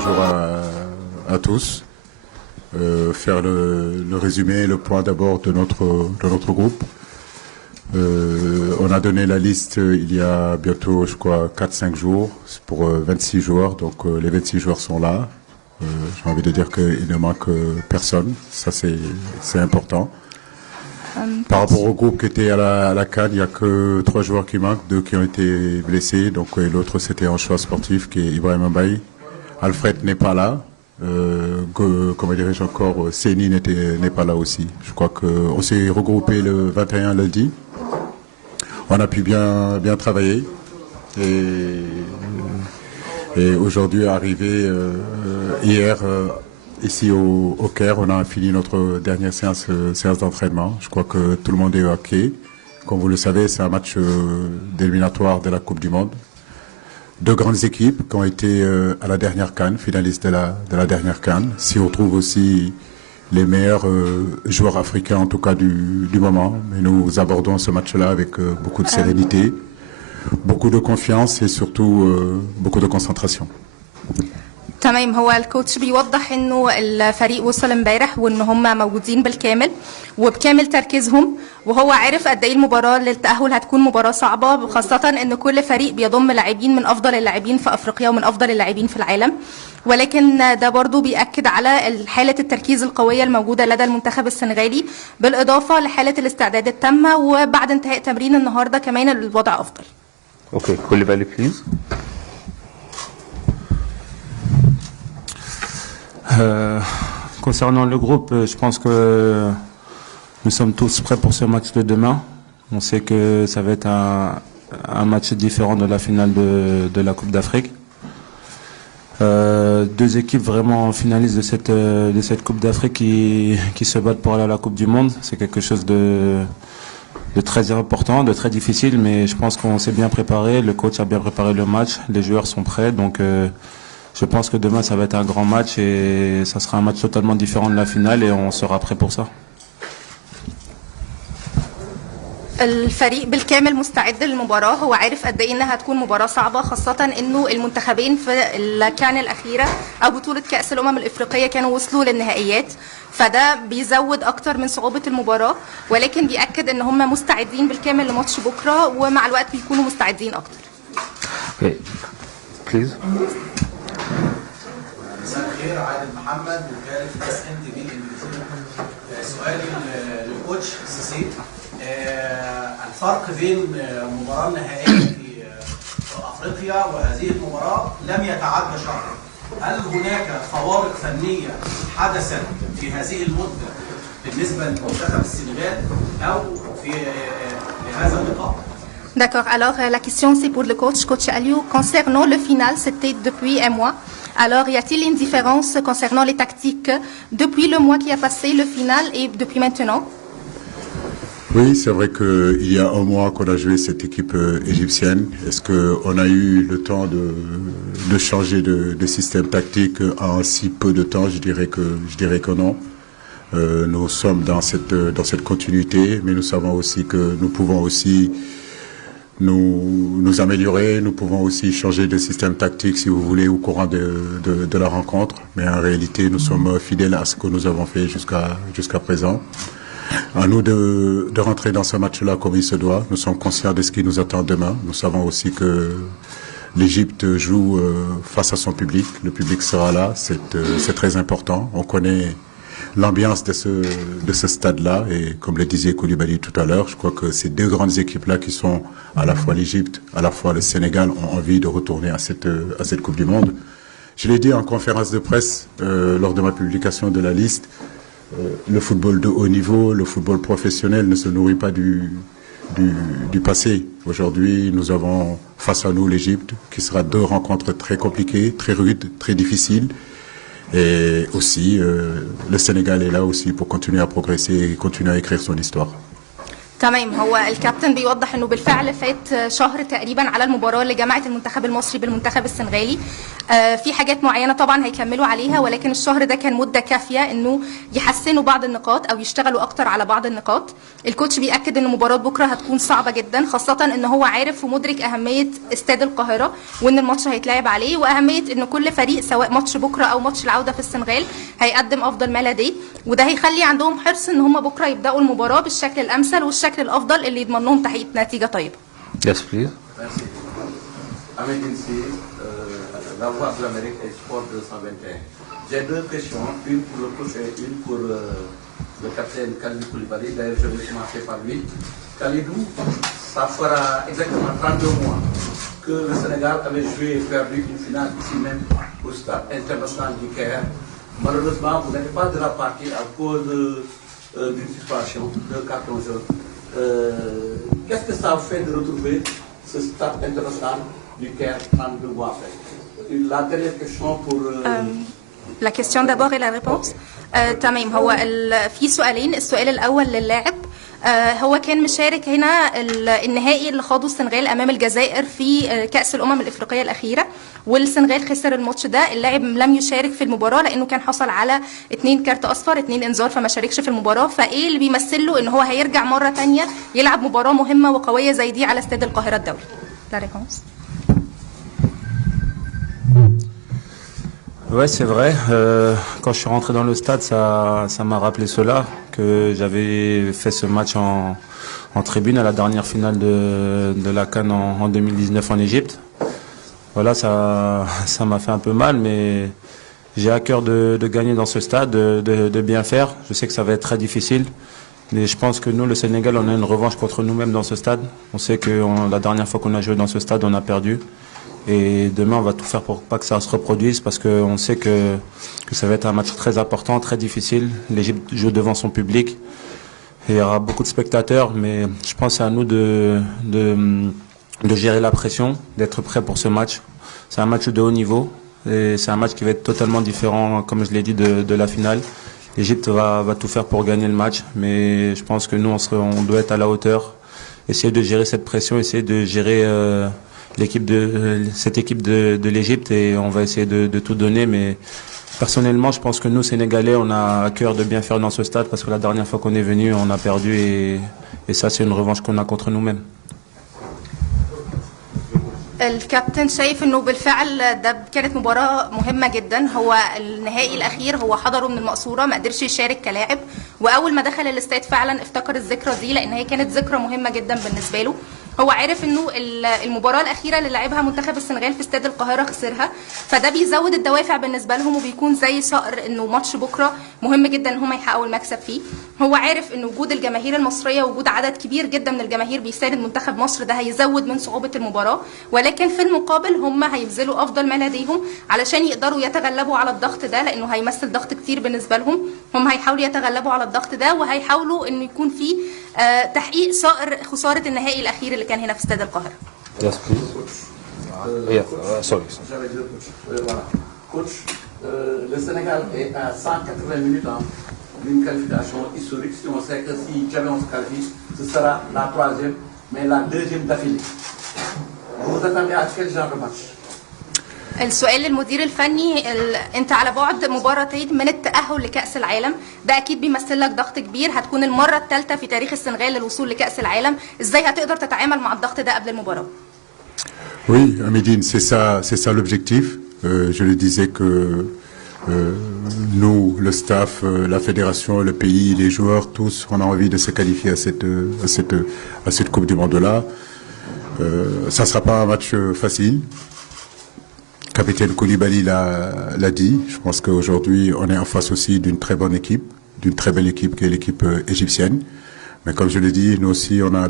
bonjour à tous. Faire le résumé, le point d'abord de notre groupe. On a donné la liste il y a bientôt, je crois, 4-5 jours pour 26 joueurs. Donc les 26 joueurs sont là. J'ai envie de dire qu'il ne manque personne. Ça, c'est important. Par rapport au groupe qui était à la CAN, il n'y a que 3 joueurs qui manquent, 2 qui ont été blessés. Donc l'autre, c'était un choix sportif qui est Ibrahim Mbaye. Alfred n'est pas là. Comment dirais-je encore, Séni n'est pas là aussi. Je crois qu'on s'est regroupé le 21 lundi. On a pu bien travailler. Et aujourd'hui, arrivé hier ici au Caire, on a fini notre dernière séance d'entraînement. Je crois que tout le monde est OK. Comme vous le savez, c'est un match d'éliminatoire de la Coupe du Monde. 2 grandes équipes qui ont été à la dernière CAN, finalistes de la dernière CAN. Si on trouve aussi les meilleurs joueurs africains, en tout cas du moment. Mais nous abordons ce match-là avec beaucoup de sérénité, beaucoup de confiance et surtout beaucoup de concentration. تمام. هو الكوتش بيوضح انه الفريق وصل امبارح وان هم موجودين بالكامل وبكامل تركيزهم، وهو عارف قد ايه المباراه للتاهل هتكون مباراه صعبه، خاصه ان كل فريق بيضم لاعبين من افضل اللاعبين في افريقيا ومن افضل اللاعبين في العالم. ولكن ده برضو بيأكد على حاله التركيز القويه الموجوده لدى المنتخب السنغالي، بالاضافه لحاله الاستعداد التامه، وبعد انتهاء تمرين النهارده كمان الوضع افضل. اوكي، كوليبالي بليز. Concernant le groupe, je pense que nous sommes tous prêts pour ce match de demain. On sait que ça va être un match différent de la finale de la Coupe d'Afrique. 2 équipes vraiment finalistes de cette Coupe d'Afrique qui se battent pour aller à la Coupe du Monde. C'est quelque chose de très important, de très difficile, mais je pense qu'on s'est bien préparé. Le coach a bien préparé le match, les joueurs sont prêts, donc je pense que demain ça va être un grand match et ça sera un match totalement différent de la finale et on sera prêt pour ça. الفريق بالكامل مستعد للمباراة، هو عارف قد ايه انها هتكون مباراة صعبة، خاصة انه المنتخبين في الكان الأخيرة او بطولة كأس الأمم الإفريقية كانوا وصلوا للنهائيات، فده بيزود اكتر من صعوبة المباراة، ولكن بيأكد ان هم مستعدين بالكامل لماتش بكرة ومع الوقت بيكونوا مستعدين اكتر. Okay. Please. مساء الخير، عادل محمد وكالة SNTV الإنجليزية. سؤالي للكوتش سيسي، الفرق بين المباراة النهائية في أفريقيا وهذه المباراة لم يتعدى شهر. هل هناك خوارق فنية حدثت في هذه المدة بالنسبة لمنتخب السنغال أو في هذا اللقاء؟ D'accord, alors la question c'est pour le coach Aliou. Concernant le final, c'était depuis un mois. Alors y a-t-il une différence concernant les tactiques depuis le mois qui a passé, le final, et depuis maintenant? Oui, c'est vrai qu'il y a un mois qu'on a joué cette équipe égyptienne. Est-ce qu'on a eu le temps de changer de système tactique en si peu de temps? Je dirais que non. Nous sommes dans cette continuité, mais nous savons aussi que nous pouvons aussi nous améliorer, nous pouvons aussi changer de système tactique, si vous voulez, au courant de la rencontre. Mais en réalité, nous sommes fidèles à ce que nous avons fait jusqu'à présent. À nous de rentrer dans ce match-là comme il se doit. Nous sommes conscients de ce qui nous attend demain. Nous savons aussi que l'Égypte joue face à son public. Le public sera là, c'est très important. On connaît l'ambiance de ce stade-là, et comme le disait Koulibaly tout à l'heure, je crois que ces 2 grandes équipes-là qui sont à la fois l'Égypte, à la fois le Sénégal, ont envie de retourner à cette Coupe du Monde. Je l'ai dit en conférence de presse lors de ma publication de la liste, le football de haut niveau, le football professionnel ne se nourrit pas du passé. Aujourd'hui, nous avons face à nous l'Égypte, qui sera 2 rencontres très compliquées, très rudes, très difficiles. Et aussi, le Sénégal est là aussi pour continuer à progresser et continuer à écrire son histoire. تمام. هو الكابتن بيوضح انه بالفعل فات شهر تقريبا على المباراه اللي جمعت المنتخب المصري بالمنتخب السنغالي. في حاجات معينه طبعا هيكملوا عليها، ولكن الشهر ده كان مده كافيه انه يحسنوا بعض النقاط او يشتغلوا اكتر على بعض النقاط. الكوتش بياكد ان مباراه بكره هتكون صعبه جدا، خاصه ان هو عارف ومدرك اهميه استاد القاهره وان الماتش هيتلعب عليه، واهميه ان كل فريق سواء ماتش بكره او ماتش العوده في السنغال هيقدم افضل ما لديه، وده هيخلي عندهم حرص ان هم بكره يبداوا المباراه بالشكل الامثل والشكل الافضل اللي يضمن لهم تحقيق نتيجه طيبه. Yes, please. Merci. Ahmed Insi, La Voix de l'Amérique et Sport 221. J'ai deux questions, une pour le coach et une pour le capitaine Khalidou Koulibaly. D'ailleurs, je vais commencer par lui. Khalidou, ça fera exactement 32 mois que le Sénégal avait joué et perdu une finale ici même au stade international du Caire. Malheureusement, vous n'êtes pas de la partie à cause d'une suspension de carton jaune. Qu'est-ce que ça fait de retrouver ce stade international du Caire 32 mois après? La dernière question pour... La question d'abord et la réponse. تمام. هو في سؤالين. السؤال الأول للاعب. هو كان مشارك هنا النهائي اللي خاضه السنغال أمام الجزائر في كأس الأمم الإفريقية الأخيرة، والسنغال خسر الماتش ده. اللاعب لم يشارك في المباراة لأنه كان حصل على 2 كارت أصفر 2 إنذار، فما شاركش في المباراة. فإيه اللي بيمثل له إن هو هيرجع مرة تانية يلعب مباراة مهمة وقوية زي دي على استاد القاهرة الدولي؟ La réponse. Ouais, c'est vrai. Quand je suis rentré dans le stade, ça m'a rappelé cela, que j'avais fait ce match en tribune à la dernière finale de la CAN en 2019 en Égypte. Voilà, ça m'a fait un peu mal, mais j'ai à cœur de gagner dans ce stade, de bien faire. Je sais que ça va être très difficile, mais je pense que nous, le Sénégal, on a une revanche contre nous-mêmes dans ce stade. On sait que la dernière fois qu'on a joué dans ce stade, on a perdu. Et demain, on va tout faire pour pas que ça se reproduise, parce qu'on sait que ça va être un match très important, très difficile. L'Égypte joue devant son public. Et il y aura beaucoup de spectateurs, mais je pense que c'est à nous de gérer la pression, d'être prêt pour ce match. C'est un match de haut niveau et c'est un match qui va être totalement différent, comme je l'ai dit, de la finale. L'Égypte va tout faire pour gagner le match, mais je pense que nous, on doit être à la hauteur, essayer de gérer cette pression, essayer de gérer cette équipe de l'Égypte, et on va essayer de tout donner. Mais personnellement, je pense que nous, Sénégalais, on a à cœur de bien faire dans ce stade, parce que la dernière fois qu'on est venu, on a perdu, et ça, c'est une revanche qu'on a contre nous-mêmes. الكابتن شايف انه بالفعل ده كانت مباراه مهمه جدا. هو النهائي الاخير هو حضره من المقصوره، ما قدرش يشارك كلاعب، واول ما دخل الاستاد فعلا افتكر الذكرى دي لان هي كانت ذكرى مهمه جدا بالنسبه له. هو عارف انه المباراه الاخيره اللي لعبها منتخب السنغال في استاد القاهره خسرها، فده بيزود الدوافع بالنسبه لهم وبيكون زي صقر انه ماتش بكره مهم جدا ان هم يحققوا المكسب فيه. هو عارف ان وجود الجماهير المصريه وجود عدد كبير جدا من الجماهير بيساند منتخب مصر ده هيزود من صعوبه المباراه، ولكن في المقابل هم هيبذلوا افضل ما لديهم علشان يقدروا يتغلبوا على الضغط ده، لانه هيمثل ضغط كتير بالنسبه لهم. هم هيحاولوا يتغلبوا على الضغط ده، وهيحاولوا انه يكون في تحقيق صقر خساره النهائي الاخير اللي كان هنا في استاد القاهره. Yes, please. Sorry. J'avais deux coachs. Voilà. Coach, le Sénégal est à 180 minutes d'une qualification historique. Si on sait que si jamais on se qualifie, ce sera la troisième, mais la deuxième d'affilée. Vous vous attendez à quel genre de match? السؤال للمدير الفني، انت على بعد مباراتين من التأهل لكأس العالم، ده اكيد بيمثل لك ضغط كبير، هتكون المرة الثالثة في تاريخ السنغال للوصول لكأس العالم، ازاي هتقدر تتعامل مع الضغط ده قبل المباراة؟ Oui, Amédine, c'est ça l'objectif. Je le disais que nous, le staff, la fédération, le pays, les joueurs, tous, on a envie de se qualifier à cette Coupe du Monde-là. Ça ne sera pas un match facile. Capitaine Koulibaly l'a dit. Je pense qu'aujourd'hui, on est en face aussi d'une très bonne équipe, d'une très belle équipe qui est l'équipe égyptienne. Mais comme je l'ai dit, nous aussi, on a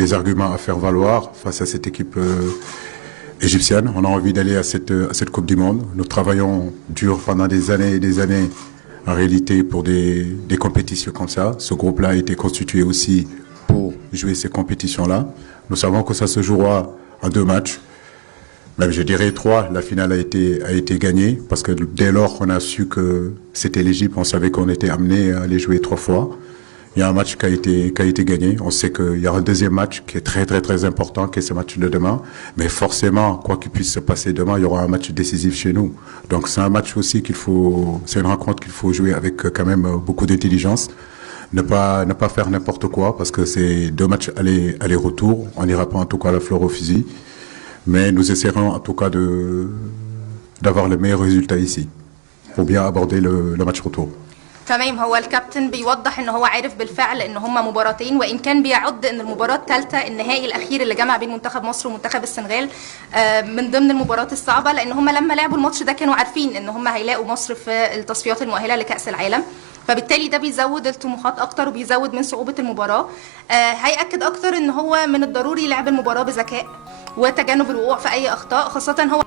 des arguments à faire valoir face à cette équipe égyptienne. On a envie d'aller à cette Coupe du Monde. Nous travaillons dur pendant des années et des années, en réalité, pour des compétitions comme ça. Ce groupe-là a été constitué aussi pour jouer ces compétitions-là. Nous savons que ça se jouera en 2 matchs. Même je dirais 3, la finale a été gagnée, parce que dès lors qu'on a su que c'était l'Égypte, on savait qu'on était amené à les jouer 3 fois. Il y a un match qui a été gagné. On sait qu'il y a un deuxième match qui est très très très important, qui est ce match de demain. Mais forcément, quoi qu'il puisse se passer demain, il y aura un match décisif chez nous. Donc c'est un match aussi c'est une rencontre qu'il faut jouer avec quand même beaucoup d'intelligence. Ne pas faire n'importe quoi parce que c'est 2 matchs aller-retour. On n'ira pas en tout cas à la fleur au fusil. Mais nous essaierons en tout cas d'avoir le meilleur résultat ici pour bien aborder le match retour. تمام. هو الكابتن بيوضح ان هو عارف بالفعل ان هما مباراتين، وان كان بيعد ان المباراه الثالثه النهائي الاخير اللي جمع بين منتخب مصر ومنتخب السنغال من ضمن المباريات الصعبه، لان هما لما لعبوا الماتش ده كانوا عارفين ان هما هيلاقوا مصر في التصفيات المؤهله لكاس العالم، فبالتالي ده بيزود الطموحات اكتر وبيزود من صعوبه المباراه. هيأكد اكتر ان هو من الضروري لعب المباراه بذكاء وتجنب الوقوع في اي اخطاء، خاصه هو